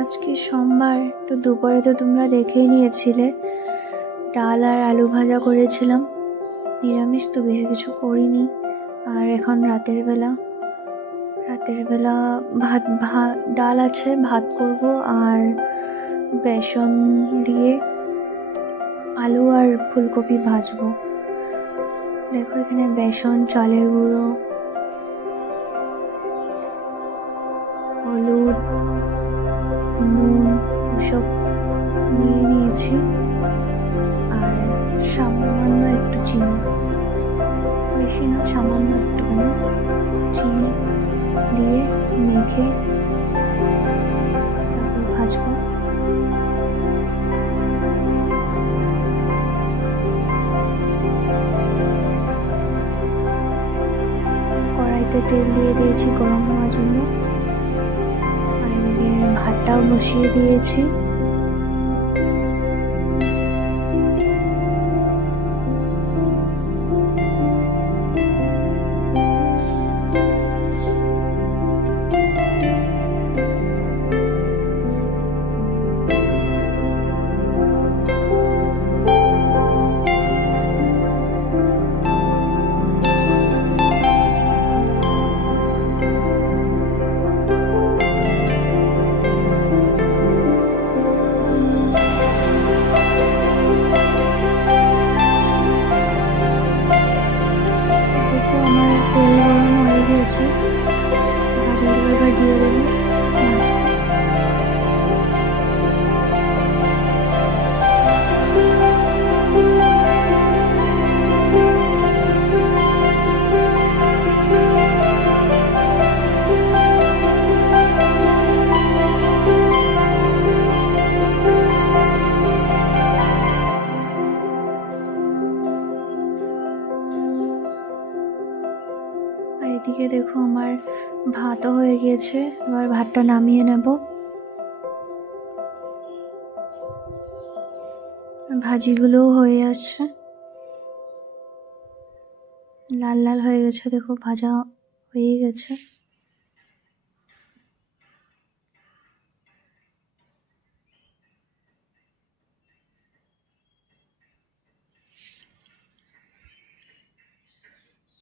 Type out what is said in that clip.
আজকে সোমবার, তো দুপুরে তো তোমরা দেখেই নিয়েছিলে ডাল আর আলু ভাজা করেছিলাম। নিরামিষ তো, বেশি কিছু করিনি। আর এখন রাতের বেলা ডাল আছে, ভাত করব আর বেসন দিয়ে আলু আর ফুলকপি ভাজবো। দেখো এখানে বেসন, চালের গুঁড়ো, হলুদ, নুন ওসব নিয়ে নিয়েছি, আর সামান্য একটু চিনি, বেশি না, সামান্য একটুখানি চিনি দিয়ে মেখে তারপর ভাজবো। কড়াইতে তেল দিয়ে দিয়েছি গরম হওয়ার জন্য, আর এদিকে ভাতটাও বসিয়ে দিয়েছি। দেখো আমার তেল গরম হয়ে গিয়েছে, ভাজাগুলো এবার দিয়ে দেবো মাছটা। আর এদিকে দেখো আমার ভাতও হয়ে গিয়েছে, এবার ভাতটা নামিয়ে নেব। ভাজিগুলোও হয়ে আসছে, লাল লাল হয়ে গেছে, দেখো ভাজা হয়ে গেছে।